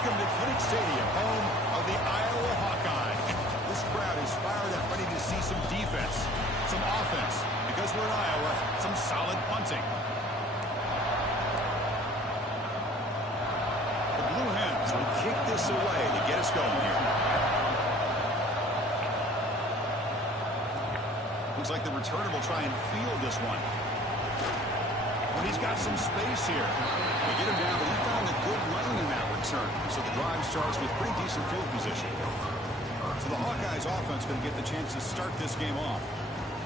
Welcome to Clinic Stadium, home of the Iowa Hawkeyes. This crowd is fired up, ready to see some defense, some offense. Because we're in Iowa, some solid punting. The Blue Hens will kick this away to get us going here. Looks like the returner will try and field this one. But he's got some space here. They get him down, but he found a good lane in that return. So the drive starts with pretty decent field position. So the Hawkeyes offense going to get the chance to start this game off.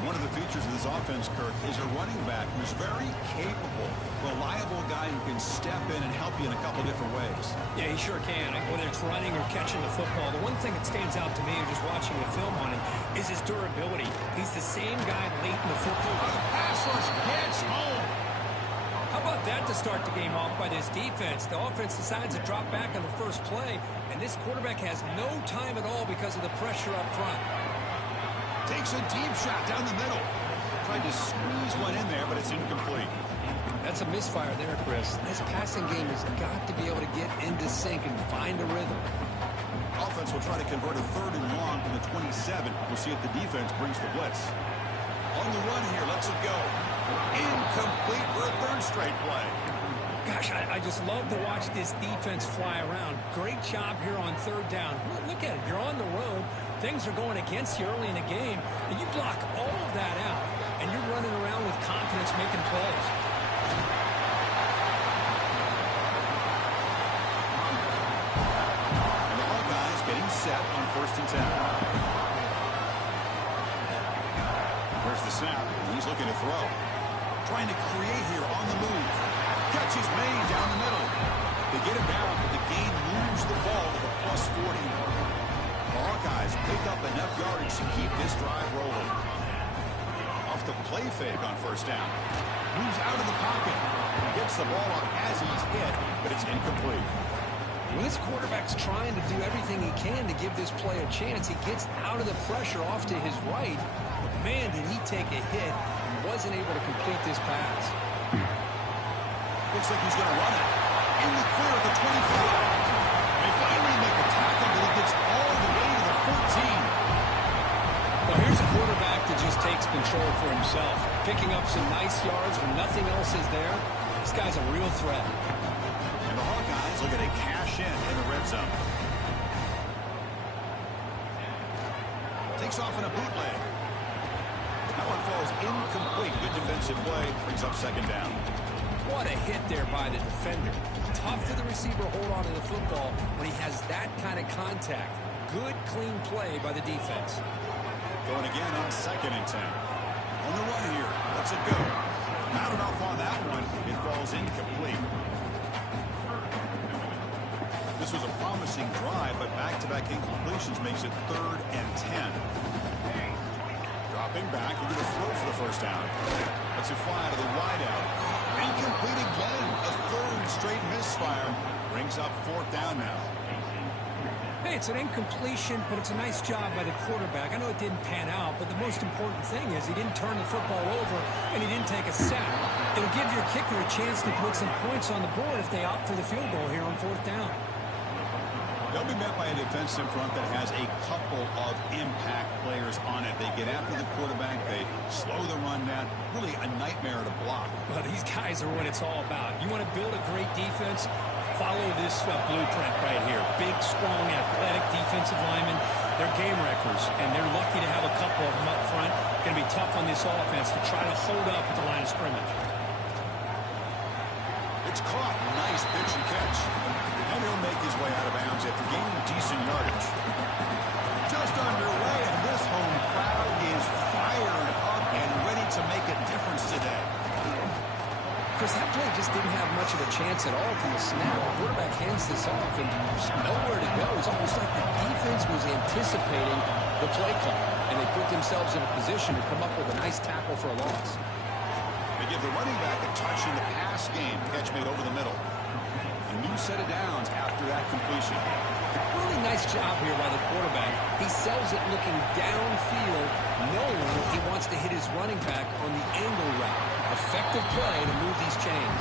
One of the features of this offense, Kirk, is a running back who's very capable, reliable guy who can step in and help you in a couple different ways. Yeah, he sure can. Whether it's running or catching the football, the one thing that stands out to me just watching the film on him is his durability. He's the same guy late in the football. The pass rush gets home. How about that to start the game off by this defense? The offense decides to drop back on the first play, and this quarterback has no time at all because of the pressure up front. Takes a deep shot down the middle. Tried to squeeze one in there, but it's incomplete. That's a misfire there, Chris. This passing game has got to be able to get into sync and find a rhythm. Offense will try to convert a 3rd and long from the 27. We'll see if the defense brings the blitz. On the run here, lets it go. Incomplete for a 3rd straight play. Gosh, I just love to watch this defense fly around. Great job here on 3rd down. Look at it. You're on the road. Things are going against you early in the game, and you block all of that out, and you're running around with confidence making plays. And the Hawkeyes getting set on 1st and 10. Where's the snap? He's looking to throw. Trying to create here on the move. Catch is made down the middle. They get him down, but the gain moves the ball to the +40. The Hawkeyes pick up enough yardage to keep this drive rolling. Off the play fake on 1st down. Moves out of the pocket. Gets the ball up as he's hit, but it's incomplete. Well, this quarterback's trying to do everything he can to give this play a chance. He gets out of the pressure off to his right. But man, did he take a hit and wasn't able to complete this pass. Looks like he's going to run it. In the clear at the 25. They finally make the tackle, but he gets all the way to the 14. Well, here's a quarterback that just takes control for himself. Picking up some nice yards when nothing else is there. This guy's a real threat. And the Hawkeyes looking to cash in the red zone. Takes off in a bootleg. That one falls incomplete. Good defensive play. Brings up 2nd down. What a hit there by the defender. Tough for the receiver to hold on to the football when he has that kind of contact. Good, clean play by the defense. Going again on 2nd and 10. On the run here. Lets it go. Not enough on that one. It falls incomplete. This was a promising drive, but back-to-back incompletions makes it 3rd and 10. Dropping back, he's going to throw for the 1st down. Lets it fly to the wideout. Incomplete again. A 3rd straight misfire. Brings up 4th down now. Hey, it's an incompletion, but it's a nice job by the quarterback. I know it didn't pan out, but the most important thing is he didn't turn the football over and he didn't take a sack. It'll give your kicker a chance to put some points on the board if they opt for the field goal here on 4th down. They'll be met by a defense in front that has a couple of impact players on it. They get after the quarterback. They slow the run down. Really a nightmare to block. Well, these guys are what it's all about. You want to build a great defense? Follow this blueprint right here. Big, strong, athletic defensive linemen. They're game wreckers, and they're lucky to have a couple of them up front. Going to be tough on this offense to try to hold up at the line of scrimmage. It's caught. Nice pitch and catch. And he'll make his way out of bounds after gaining decent yardage. Just underway, and this home crowd is fired up and ready to make a difference today. Chris, that play just didn't have much of a chance at all from the snap. The quarterback hands this off, and there's nowhere to go. It's almost like the defense was anticipating the play call, and they put themselves in a position to come up with a nice tackle for a loss. They give the running back a touch in the pass game. Catch made over the middle. A new set of downs after that completion. Really nice job here by the quarterback. He sells it looking downfield, knowing he wants to hit his running back on the angle route. Effective play to move these chains.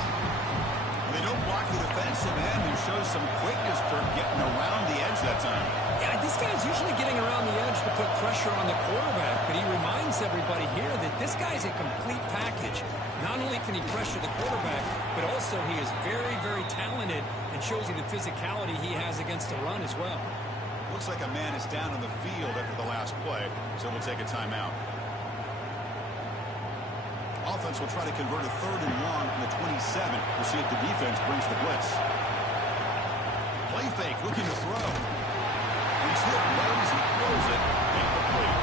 They don't block the defense defensive end who shows some quickness for getting around the edge that time. Yeah, this guy's usually getting around the edge to put pressure on the quarterback, but he reminds everybody here that this guy's a complete package. Not only can he pressure the quarterback, but also he is very, very talented and shows you the physicality he has against the run as well. Looks like a man is down on the field after the last play, so we'll take a timeout. Offense will try to convert a 3rd and long from the 27. We'll see if the defense brings the blitz. Play fake, looking to throw. He's hit right as he throws it. Incomplete.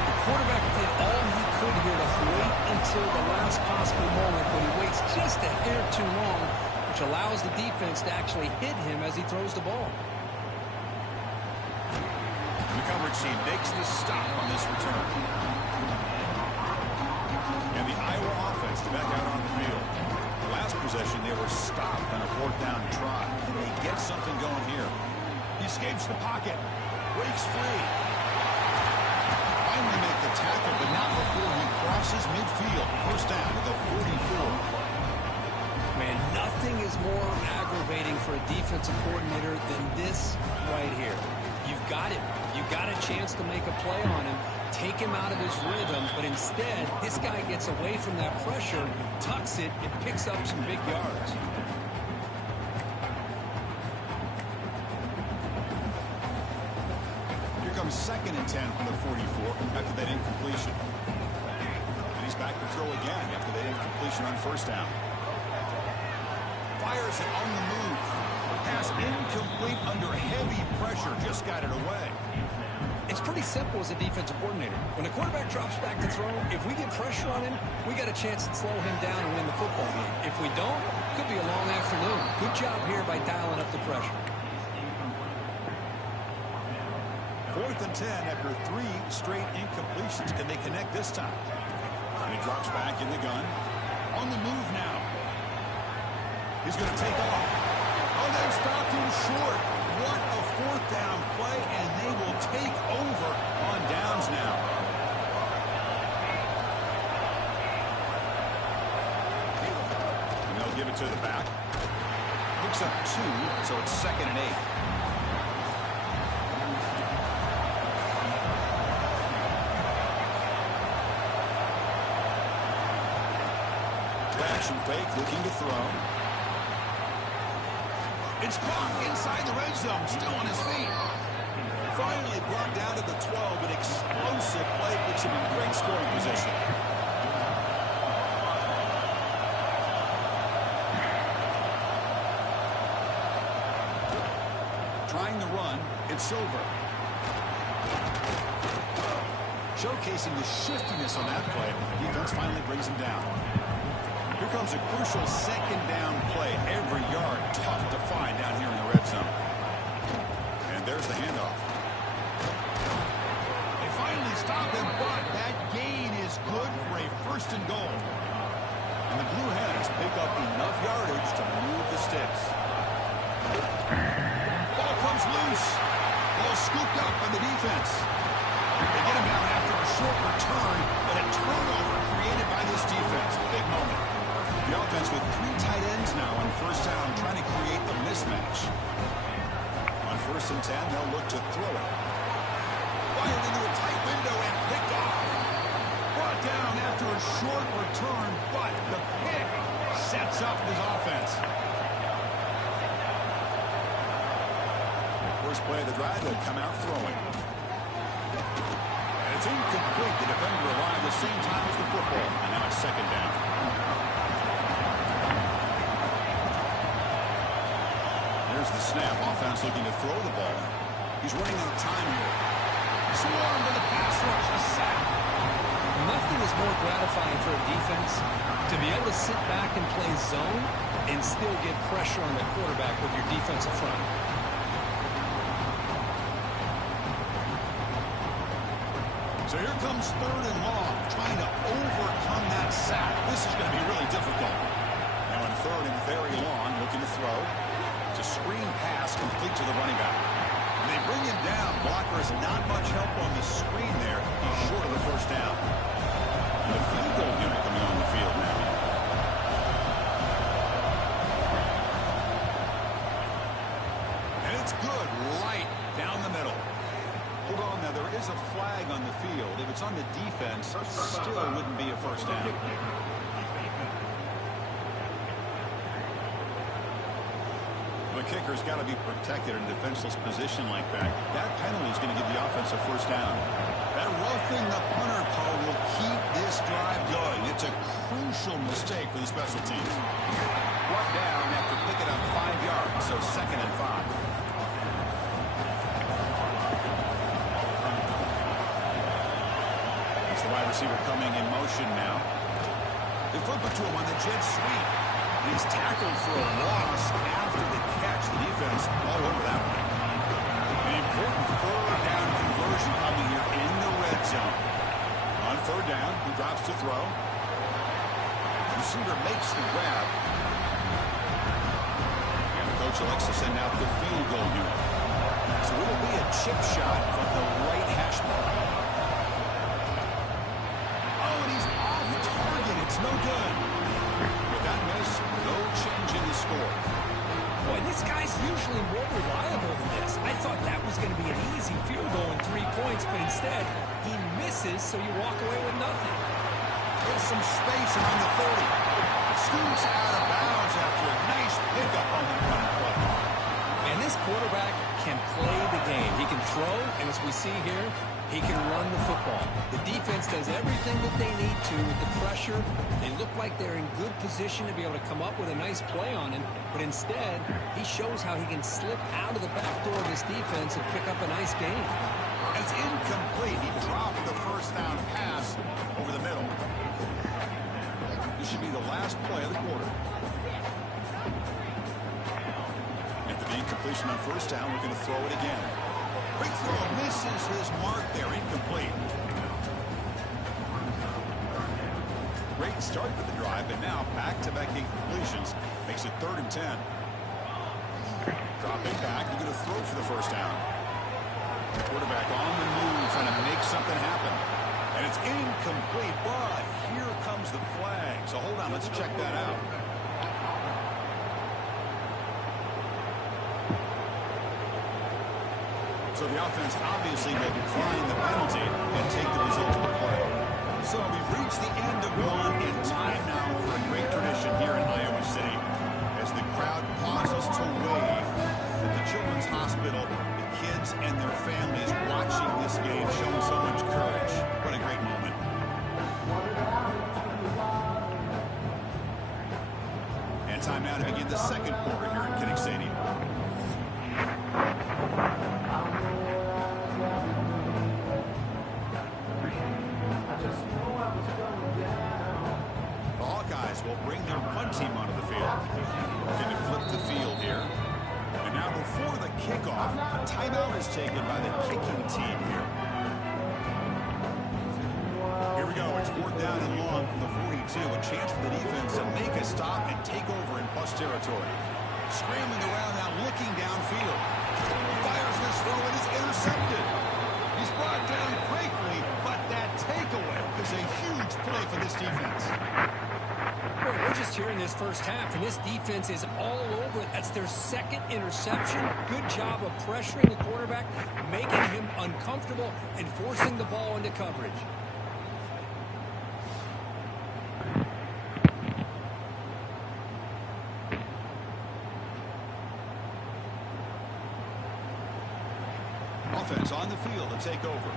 The quarterback did all he could here to wait until the last possible moment, but he waits just a hair too long, which allows the defense to actually hit him as he throws the ball. The coverage team makes the stop on this return. And the Iowa offense back out on the field. The last possession, they were stopped on a 4th down try. Can they get something going here? He escapes the pocket. Breaks free. Finally make the tackle, but not before he crosses midfield. 1st down to the 44. Man, nothing is more aggravating for a defensive coordinator than this right here. You've got him. You've got a chance to make a play on him, take him out of his rhythm, but instead, this guy gets away from that pressure, tucks it, and picks up some big yards. Here comes 2nd and 10 from the 44 after that incompletion. And he's back to throw again after that incompletion on 1st down. Fires it on the move. Pass incomplete under heavy pressure. Just got it away. It's pretty simple as a defensive coordinator. When the quarterback drops back to throw, if we get pressure on him, we got a chance to slow him down and win the football game. If we don't, it could be a long afternoon. Good job here by dialing up the pressure. 4th and 10 after 3 straight incompletions. Can they connect this time? And he drops back in the gun. On the move now. He's going to take off. Oh, they've stopped him short. What a 4th down play, and they will take over on downs now. And they'll give it to the back. Picks up 2, so it's 2nd and 8. Action fake, looking to throw. It's caught inside the red zone, still on his feet. Finally brought down to the 12. An explosive play puts him in great scoring position. Trying the run, it's Silver. Showcasing the shiftiness on that play. Defense finally brings him down. Here comes a crucial 2nd down play. Every yard tough to find down here in the red zone. And there's the handoff. They finally stop him, but that gain is good for a 1st and goal. And the Blue Hens pick up enough yardage to move the sticks. Ball comes loose. Ball scooped up by the defense. They get him down after a short return, but a turnover created by this defense. Big moment. The offense with 3 tight ends now on 1st down, trying to create the mismatch. On 1st and 10, they'll look to throw it. Fired into a tight window and picked off. Brought down after a short return, but the pick sets up his offense. First play of the drive, they'll come out throwing. And it's incomplete. The defender arrived the same time as the football, and now it's 2nd down. Here's the snap. Offense looking to throw the ball. He's running out of time here. Swarmed to the pass rush. A sack. Nothing is more gratifying for a defense to be able to sit back and play zone and still get pressure on the quarterback with your defensive front. So here comes 3rd and long, trying to overcome that sack. This is going to be really difficult. Now on 3rd and very long, looking to throw. It's a screen pass complete to the running back. And they bring him down. Blocker has not much help on the screen there. He's short of the 1st down. And the field goal unit coming on the field now. It's good right down the middle. Hold on now, there is a flag on the field. If it's on the defense, it still wouldn't be a first down. The kicker's got to be protected in a defenseless position like that. That penalty is going to give the offense a first down. That roughing the punter call will keep this drive going. It's a crucial mistake for the special teams. Brought down after picking up 5 yards, so 2nd and 5. The wide receiver coming in motion now. They flip it to him on the jet sweep. He's tackled for a loss after the catch. The defense all over that one. An important 3rd down conversion coming here in the red zone. On 3rd down, he drops to throw. Receiver makes the grab. And the coach elects to send out the field goal unit. So it'll be a chip shot from the right hash mark. It's no good. With that miss, no change in the score. Boy, this guy's usually more reliable than this. I thought that was going to be an easy field goal and 3 points, but instead, he misses, so you walk away with nothing. There's some space around the 30. Scoots out of bounds after a nice pickup on the run play. And this quarterback can play the game. He can throw, and as we see here, he can run the football. The defense does everything that they need to with the pressure. They look like they're in good position to be able to come up with a nice play on him, but instead, he shows how he can slip out of the back door of this defense and pick up a nice gain. It's incomplete. He dropped the first down pass over the middle. This should be the last play of the quarter. After the incompletion on 1st down, we're going to throw it again. Quick throw misses his mark there, incomplete. Great start for the drive, and now back-to-back incompletions makes it 3rd and 10. Dropping back, he's going to throw for the first down. Quarterback on the move, trying to make something happen. And it's incomplete, but here comes the flag. So hold on, let's check that out. So the offense obviously will decline the penalty and take the result of the play. So we've reached the end of one in time now for a great tradition here in Iowa City. As the crowd pauses to wave at the Children's Hospital, the kids and their families watching this game, showing so much courage. What a great moment. And time now to begin the 2nd quarter here at Kinnick Stadium. Will bring their punt team onto the field. Looking to flip the field here. And now before the kickoff, a timeout is taken by the kicking team here. Here we go. It's 4th down and long from the 42. A chance for the defense to make a stop and take over in plus territory. Scrambling around now, looking downfield. Fires this throw and is intercepted. He's brought down quickly, but that takeaway is a huge play for this defense. We're just here in this first half, and this defense is all over it. That's their 2nd interception. Good job of pressuring the quarterback, making him uncomfortable, and forcing the ball into coverage. Offense on the field to take over.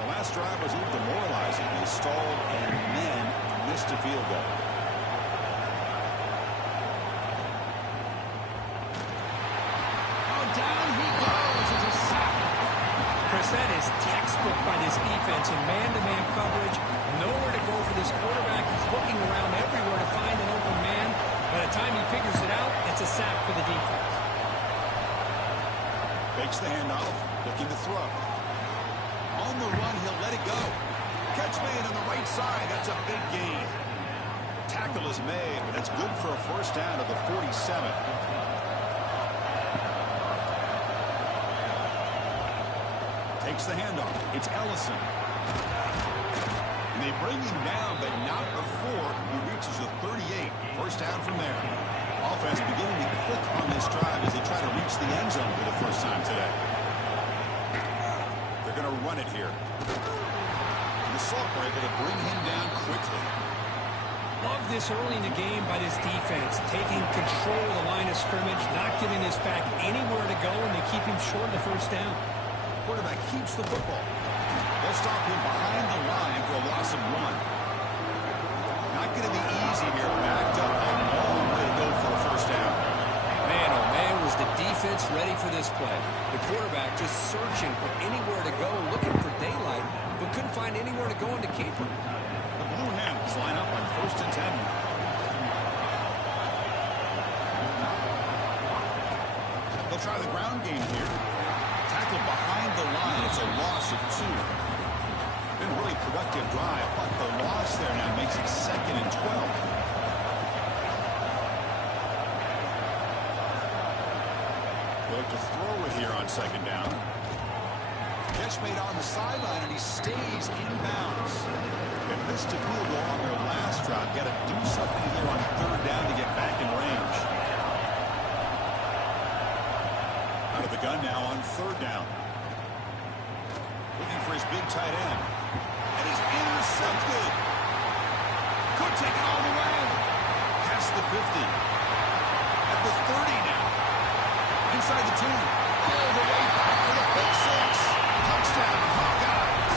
The last drive was a little demoralizing. They stalled and then missed a field goal. That is textbook by this defense in man-to-man coverage. Nowhere to go for this quarterback. He's looking around everywhere to find an open man. By the time he figures it out, it's a sack for the defense. Fakes the handoff, looking to throw. On the run, he'll let it go. Catch made on the right side. That's a big gain. Tackle is made, but that's good for a first down of the 47. Takes the handoff. It's Ellison. And they bring him down, but not before he reaches the 38. First down from there. Offense beginning to click on this drive as they try to reach the end zone for the first run it here. The Salt were able to bring him down quickly. Love this early in the game by this defense, taking control of the line of scrimmage, not giving this back anywhere to go, and they keep him short of the first down. Quarterback keeps the football. They'll stop him behind the line for a loss of 1. Not going to be easy here. Backed up a long way to go for a first down. Man, oh man, was the defense ready for this play. The quarterback just searching for anywhere to go, looking for daylight, but couldn't find anywhere to go in the keeper. The Blue Hens line up on 1st and 10. They'll try the ground game here. Tackle behind the line. It's a loss of 2. Been a really productive drive, but the loss there now makes it 2nd and 12. They look to throw it here on 2nd down. Catch made on the sideline, and he stays in bounds. They missed a field goal on their last drive. Got to do something here on 3rd down to get back in range. Out of the gun now on 3rd down. Looking for his big tight end. And he's intercepted. Could take it all the way. Past the 50. At the 30 now. Inside the 2. All the way back for the pick 6. Touchdown, Hawkeyes.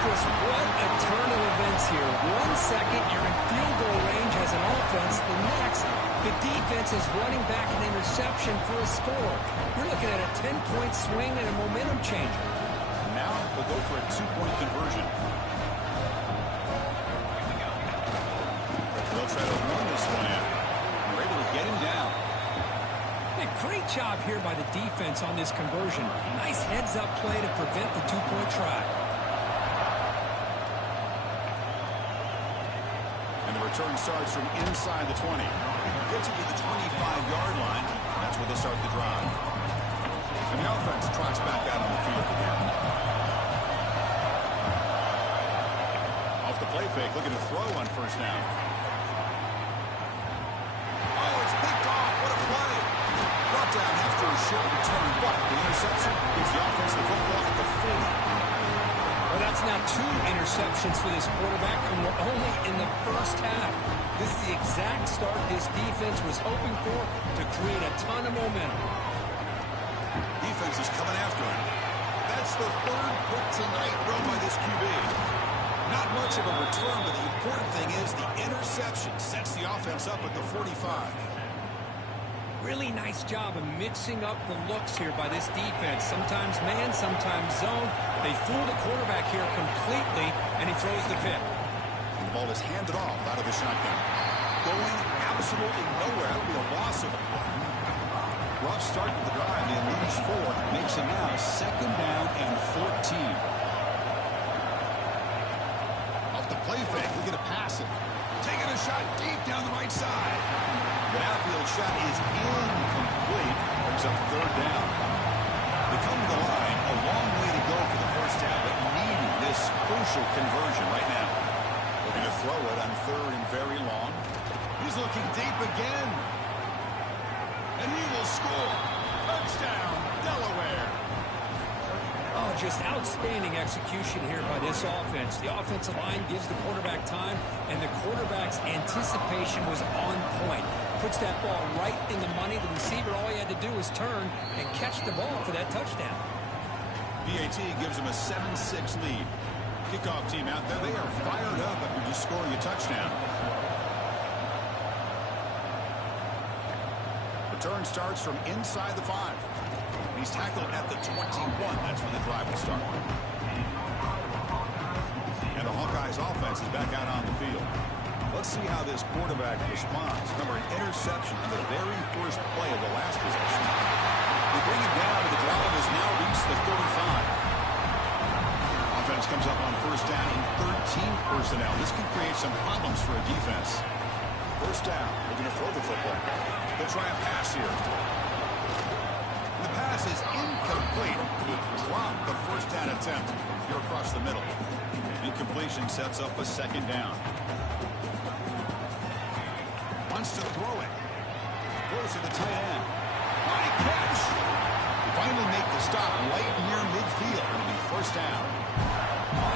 Chris, what a turn of events here. 1 second, you're in field goal range as an offense. The next, the defense is running back an interception for a score. You're looking at a 10-point swing and a momentum changer. Now we'll go for a 2-point conversion. They'll try to run this one in. They're able to get him down. A great job here by the defense on this conversion. Nice heads-up play to prevent the 2-point try. And the return starts from inside the 20. Gets it to the 25-yard line. That's where they'll start the drive. And the offense trots back out on the field again. Off the play fake, looking to throw on 1st down. Oh, it's picked off. What a play. Brought down after a short return, but the interception gives the offense the football at the 40. Well, that's now 2 interceptions for this quarterback, and we're only in the first half. This is the exact start this defense was hoping for to create a ton of momentum. Defense is coming after him. That's the 3rd pick tonight thrown by this QB. Not much of a return, but the important thing is the interception sets the offense up at the 45. Really nice job of mixing up the looks here by this defense. Sometimes man, sometimes zone. They fool the quarterback here completely, and he throws the pick. And the ball is handed off out of the shotgun. Going absolutely nowhere. That'll be a loss of a play. Rough start to the drive. They lose 4. Makes it now 2nd down and 14. Off the play fake. Look at a pass it. Taking a shot deep down the right side. The outfield shot is incomplete. Brings up 3rd down. They come to the line. A long way to go for the first down, but needing this crucial conversion right now. Looking to throw it on 3rd and very long. He's looking deep again. And he will score. Touchdown, Delaware. Oh, just outstanding execution here by this offense. The offensive line gives the quarterback time, and the quarterback's anticipation was on point. Puts that ball right in the money. The receiver, all he had to do was turn and catch the ball for that touchdown. BAT gives him a 7-6 lead. Kickoff team out there, they are fired up after just scoring a touchdown. Return starts from inside the 5. He's tackled at the 21. That's when the drive will start. And the Hawkeyes offense is back out on the field. Let's see how this quarterback responds. Remember, an interception on the very first play of the last possession. They bring him down, but the drive has now reached the 35. Offense comes up on 1st down in 13 personnel. This could create some problems for a defense. 1st down, looking to throw the football. They'll try a pass here. The pass is incomplete. He dropped the 1st down attempt here across the middle. Incompletion sets up a 2nd down. Wants to throw it. Throws to the tight end. Nice catch. They finally make the stop right near midfield. It'll be first down.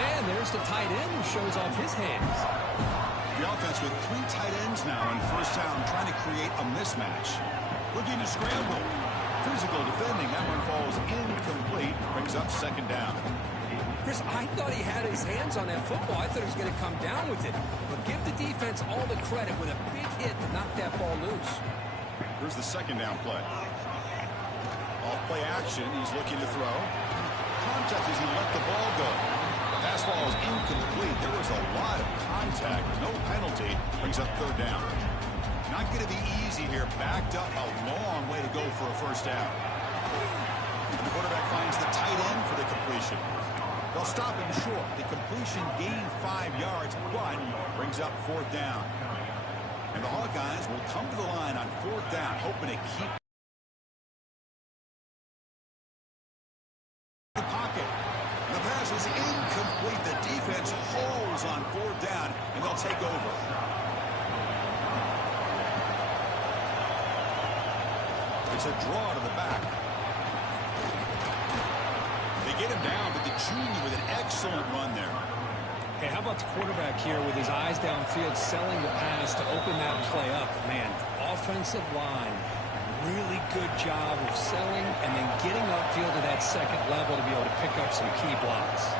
And there's the tight end who shows off his hands. The offense with 3 tight ends now on first down, trying to create a mismatch. Looking to scramble. Physical defending. That one falls incomplete. Brings up second down. Chris, I thought he had his hands on that football. I thought he was going to come down with it. But give the defense all the credit with a big hit to knock that ball loose. Here's the second down play. Off play action. He's looking to throw. Contact as he let the ball go. The pass ball is incomplete. There was a lot of contact. No penalty. Brings up third down. Not going to be easy here. Backed up a long way to go for a first down. And the quarterback finds the tight end for the completion. They'll stop him short. The completion gained 5 yards, but brings up fourth down. And the Hawkeyes will come to the line on fourth down, hoping to keep the pocket. The pass is incomplete. The defense holds on fourth down, and they'll take over. It's a draw to the back. They get him down, but the junior with an excellent run there. Hey, how about the quarterback here with his eyes downfield selling the pass to open that play up? Man, offensive line, really good job of selling and then getting upfield to that second level to be able to pick up some key blocks.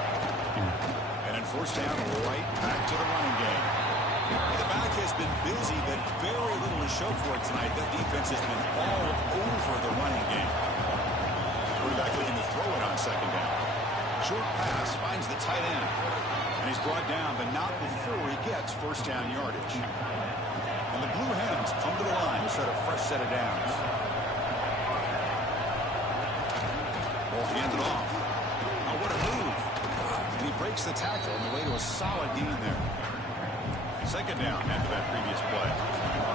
And in first down, right back to the running game. The back has been busy, but very little to show for it tonight. That defense has been all over the running game. Quarterback looking to throw it on second down. Short pass finds the tight end. And he's brought down, but not before he gets first down yardage. And the Blue Hens come to the line to set a fresh set of downs. Ball handed off. Oh, what a move. And he breaks the tackle on the way to a solid gain there. Second down after that previous play.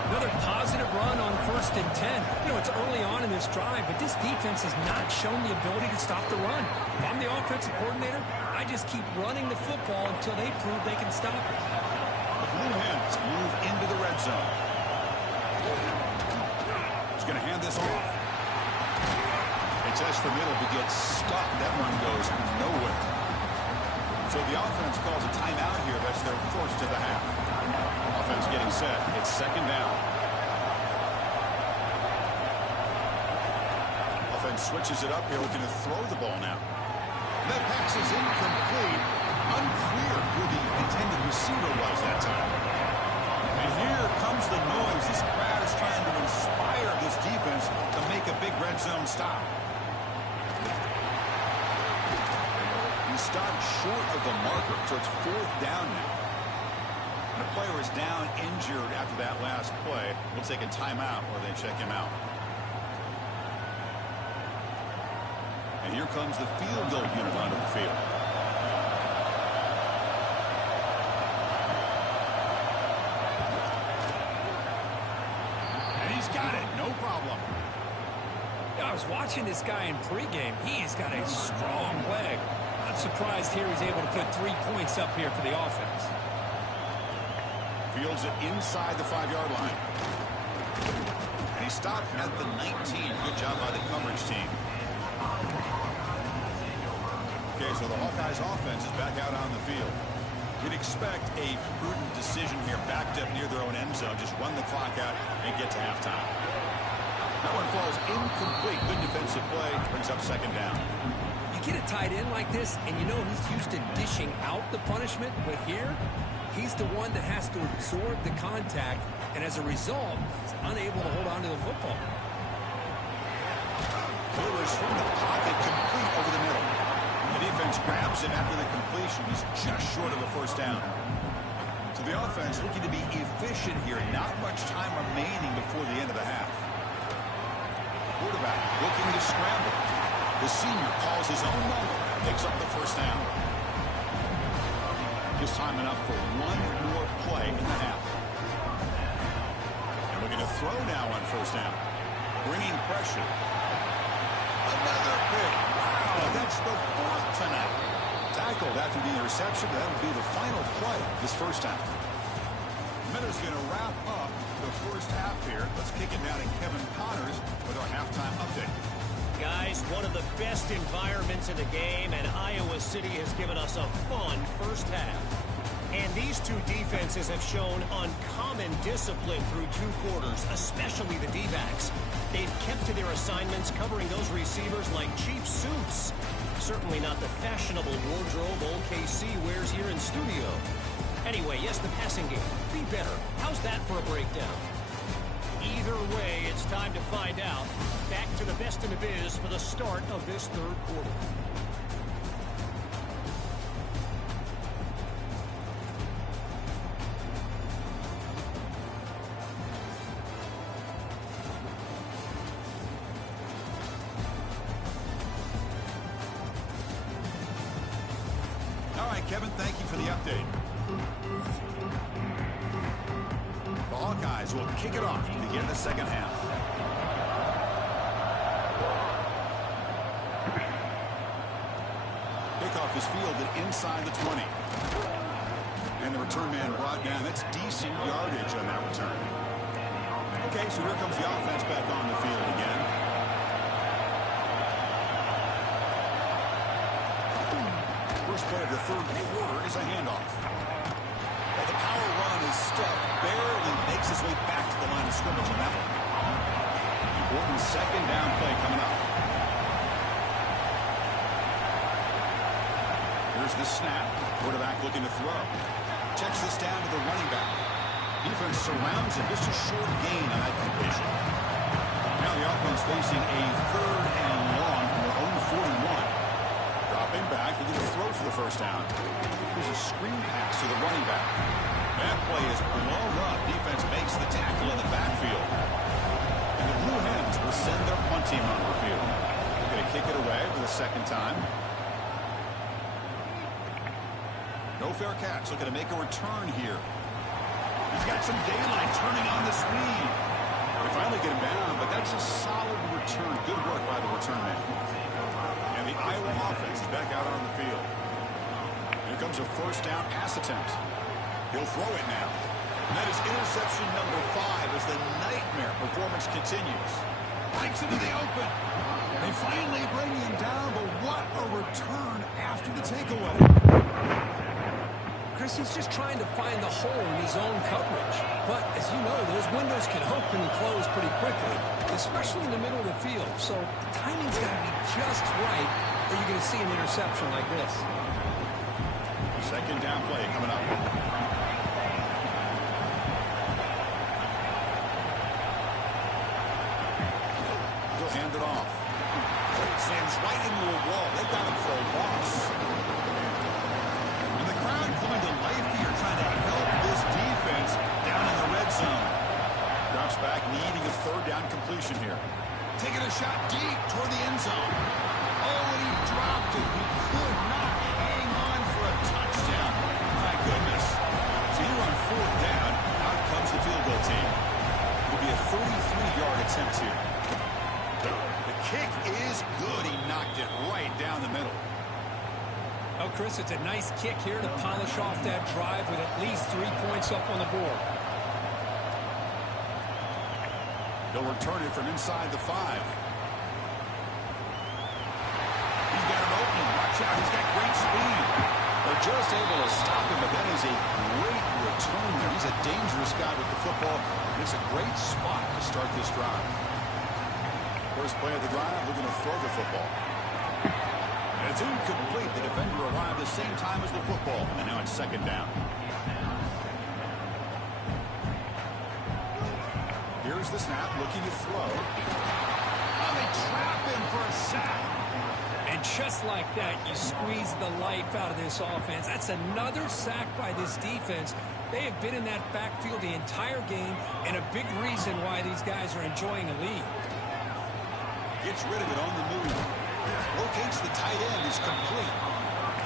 Another positive run on 1st and 10. You know, it's early on in this drive, but this defense has not shown the ability to stop the run. If I'm the offensive coordinator, I just keep running the football until they prove they can stop it. The Blue Hens move into the red zone. He's going to hand this off. They test the middle but gets stuck. That run goes nowhere. So the offense calls a timeout here. That's their first of the half. Offense getting set. It's second down. Offense switches it up here, looking to throw the ball now. That pass is incomplete. Unclear who the intended receiver was that time. And here comes the noise. This crowd is trying to inspire this defense to make a big red zone stop. He stopped short of the marker, so it's fourth down now. And the player is down injured after that last play. We'll take a timeout or they check him out. And here comes the field goal unit onto the field. And he's got it. No problem. I was watching this guy in pregame. He's got a strong leg. Not surprised here he's able to put 3 points up here for the offense. Fields it inside the 5-yard line. And he stopped at the 19. Good job by the coverage team. Okay, so the Hawkeyes offense is back out on the field. You'd expect a prudent decision here, backed up near their own end zone. Just run the clock out and get to halftime. That one falls incomplete. Good defensive play. Brings up second down. You get a tight end like this, and you know he's used to dishing out the punishment, but here, he's the one that has to absorb the contact, and as a result, he's unable to hold on to the football. Lewis from the pocket, complete over the middle. The defense grabs him after the completion. He's just short of a first down. So the offense looking to be efficient here. Not much time remaining before the end of the half. Quarterback looking to scramble. The senior calls his own number, picks up the first down. Just time enough for one more play in the half. And we're going to throw now on first down. Bringing pressure. Another pick. Wow, that's the fourth tonight. Tackled after the interception. That'll be the final play this first half. Minutes going to wrap up the first half here. Let's kick it down to Kevin Connors with our halftime update. Guys, one of the best environments in the game, and Iowa City has given us a fun first half. And these two defenses have shown uncommon discipline through 2 quarters, especially the D-backs. They've kept to their assignments, covering those receivers like cheap suits. Certainly not the fashionable wardrobe old KC wears here in studio. Anyway, yes, the passing game. Be better. How's that for a breakdown? Either way, it's time to find out. Back to the best in the biz for the start of this 3rd quarter. All right, Kevin, thank you for the update. The Hawkeyes will kick it off to begin the second half. Kickoff is fielded inside the 20. And the return man brought down. That's decent yardage on that return. Okay, so here comes the offense back on the field again. First play of the 3rd quarter is a handoff. Well, the power run is stuffed, barely makes his way back to the line of scrimmage on that one. Important second down play coming up. Here's the snap. Quarterback looking to throw. Checks this down to the running back. Defense surrounds him. Just a short gain on that completion. Now the offense facing a 3rd and long from their own 41. Dropping back, looking to throw for the first down. Here's a screen pass to the running back. That play is blown up. Defense makes the tackle in the backfield. And the Blue Hens will send their punt team on the field. They're going to kick it away for the 2nd time. No fair catch. Looking to make a return here. He's got some daylight turning on the speed. They finally get him down, but that's a solid return. Good work by the return man. And the Iowa offense is back out on the field. Here comes a first down pass attempt. He'll throw it now. And that is interception number 5 as the nightmare performance continues. Breaks into the open. They finally bring him down, but what a return after the takeaway. Chris, he's just trying to find the hole in his own coverage. But, as you know, those windows can open and close pretty quickly, especially in the middle of the field. So, the timing's got to be just right, or you're going to see an interception like this. Second down play coming up. He'll hand it off. Sends right into a wall. They got him for a loss. And the crowd coming to life here, trying to help this defense down in the red zone. Drops back, needing a 3rd down completion here. Taking a shot deep toward the end zone. Oh, and he dropped it. He could not hang on for a touchdown. My goodness. So here on 4th down, out comes the field goal team. It'll be a 33-yard attempt here. The kick is good. He knocked it right down the middle. Oh, Chris, it's a nice kick here to polish off that drive with at least 3 points up on the board. They'll return it from inside the 5. He's got an opening. Watch out. He's got great speed. They're just able to stop him, but that is a great return there. He's a dangerous guy with the football. And it's a great spot to start this drive. First play of the drive, looking to throw the football. And it's incomplete. The defender arrived the same time as the football. And now it's 2nd down. Here's the snap, looking to throw. Oh, they trap him for a sack. And just like that, you squeeze the life out of this offense. That's another sack by this defense. They have been in that backfield the entire game, and a big reason why these guys are enjoying a lead. Gets rid of it on the move. Locates the tight end, is complete.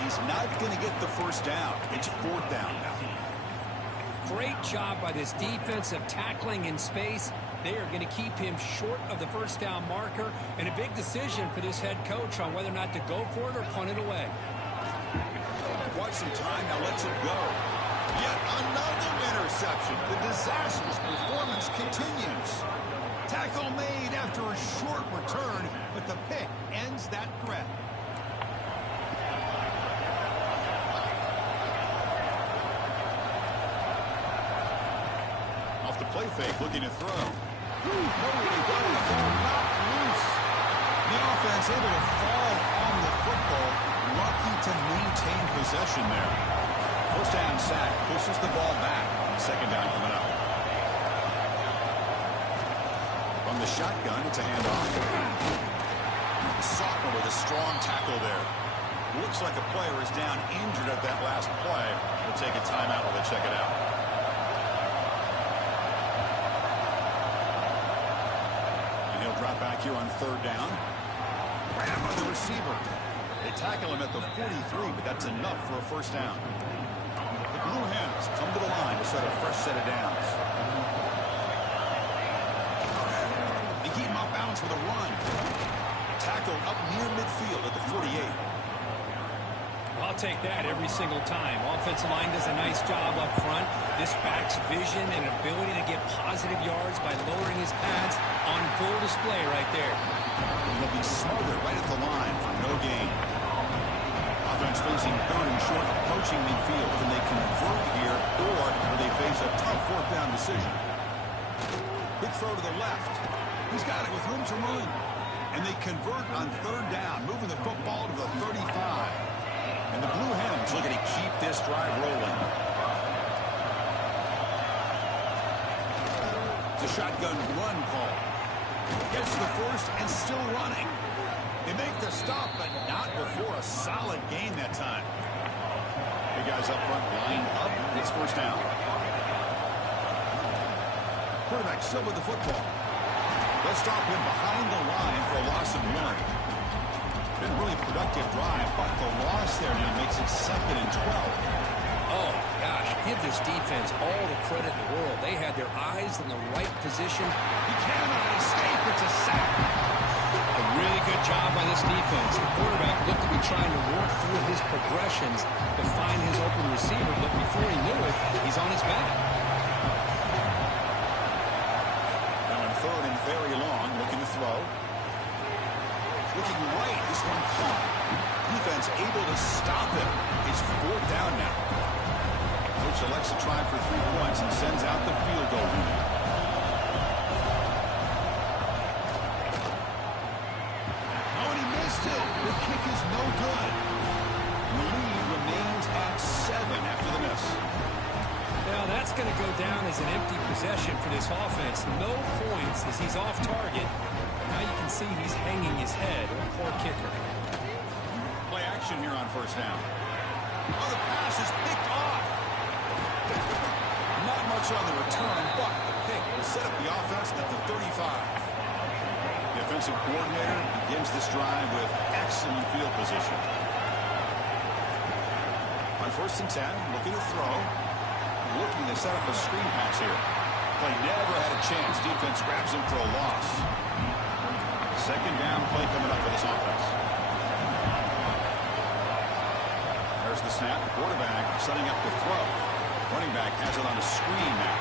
He's not going to get the first down. It's 4th down now. Great job by this defense of tackling in space. They are going to keep him short of the first down marker, and a big decision for this head coach on whether or not to go for it or punt it away. Watch some time, now lets it go. Yet another interception. The disastrous performance continues. Tackle made after a short return, but the pick ends pose that threat. Off the play fake, looking to throw. The offense able to fall on the football. Lucky to maintain possession there. First down sack pushes the ball back. Second down coming up. From the shotgun, it's a handoff. The sophomore with a strong tackle there. Looks like a player is down injured at that last play. We'll take a timeout while they check it out. And he'll drop back here on third down. Grab by the receiver. They tackle him at the 43, but that's enough for a first down. The Blue Hens come to the line to set a fresh set of downs. They keep him off balance with a run. Tackled up near midfield at the 48. I'll take that every single time. Offensive line does a nice job up front. This back's vision and ability to get positive yards by lowering his pads on full display right there. He'll be smothered right at the line for no gain. Offense facing third and short, approaching midfield. Can they convert here, or will they face a tough fourth down decision? Quick throw to the left. He's got it with room to run. And they convert on third down, moving the football to the 35. And the Blue Hens looking to keep this drive rolling. It's a shotgun run call. Gets the first and still running. They make the stop, but not before a solid gain that time. Big guys up front, line up. It's first down. Quarterback still with the football. They'll stop him behind the line for a loss of 1. Been a really productive drive, but the loss there now makes it 2nd and 12. Oh, gosh, give this defense all the credit in the world. They had their eyes in the right position. He cannot escape. It's a sack. A really good job by this defense. The quarterback looked to be trying to work through his progressions to find his open receiver, but before he knew it, he's on his back. Now in third and very long, looking to throw. Looking right, this one caught. Defense able to stop him. It's fourth down now. Coach elects to try for 3 points and sends out the field goal unit. Oh, and he missed it. The kick is no good. The lead remains at 7 after the miss. Now that's going to go down as an empty possession for this offense. No points as he's off target. Now you can see he's hanging his head. A poor kicker. Play action here on first down. Oh, the pass is picked off. Not much on the return, but the pick will set up the offense at the 35. The offensive coordinator begins this drive with excellent field position. On first and 10, looking to throw. Looking to set up a screen pass here. Play never had a chance. Defense grabs him for a loss. Second down play coming up for this offense. There's the snap. The quarterback setting up the throw. Running back has it on a screen now.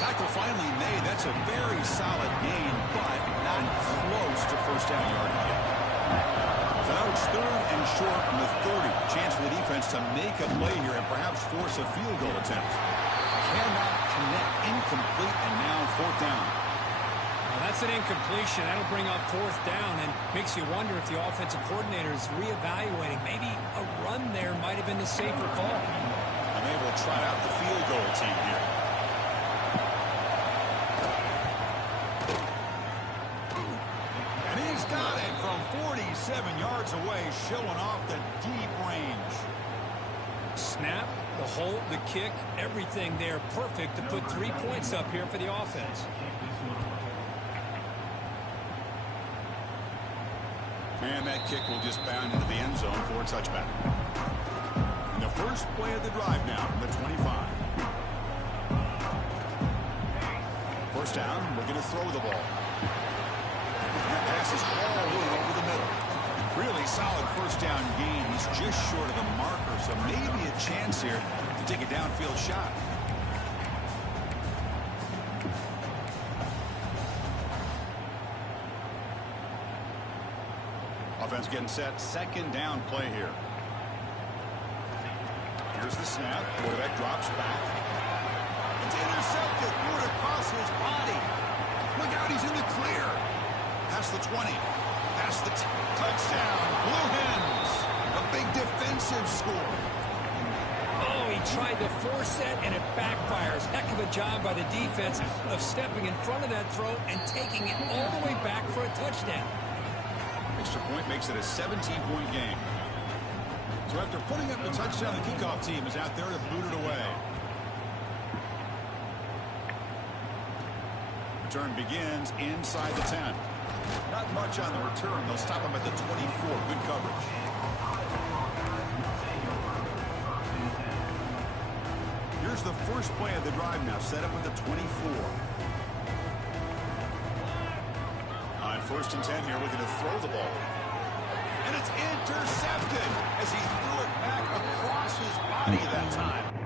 Tackle finally made. That's a very solid gain, but not close to first down yardage yet. So now it's third and short from the 30. Chance for the defense to make a play here and perhaps force a field goal attempt. Cannot connect. Incomplete, and now fourth down. Well, that's an incompletion. That'll bring up fourth down and makes you wonder if the offensive coordinator is reevaluating. Maybe a run there might have been the safer call. And they will try out the field goal team here. And he's got it from 47 yards away, showing off the deep range. Snap, the hold, the kick, everything there perfect to put 3 points up here for the offense. And that kick will just bound into the end zone for a touchback. And the first play of the drive now from the 25. First down, looking to throw the ball. That pass is all over the middle. Really solid first down gain. He's just short of the marker, so maybe a chance here to take a downfield shot. Offense getting set. Second down play here. Here's the snap. Quarterback drops back. It's intercepted. Threw it across his body. Look out, he's in the clear. Past the 20. Past the touchdown. Blue Hens. A big defensive score. Oh, he tried to force it, and it backfires. Heck of a job by the defense of stepping in front of that throw and taking it all the way back for a touchdown. Extra point makes it a 17-point game. So after putting up the touchdown, the kickoff team is out there to boot it away. Return begins inside the 10. Not much on the return. They'll stop him at the 24. Good coverage. Here's the first play of the drive now, set up at the 24. On 1st and 10 here, looking to throw the ball. And it's intercepted as he threw it back across his body that time.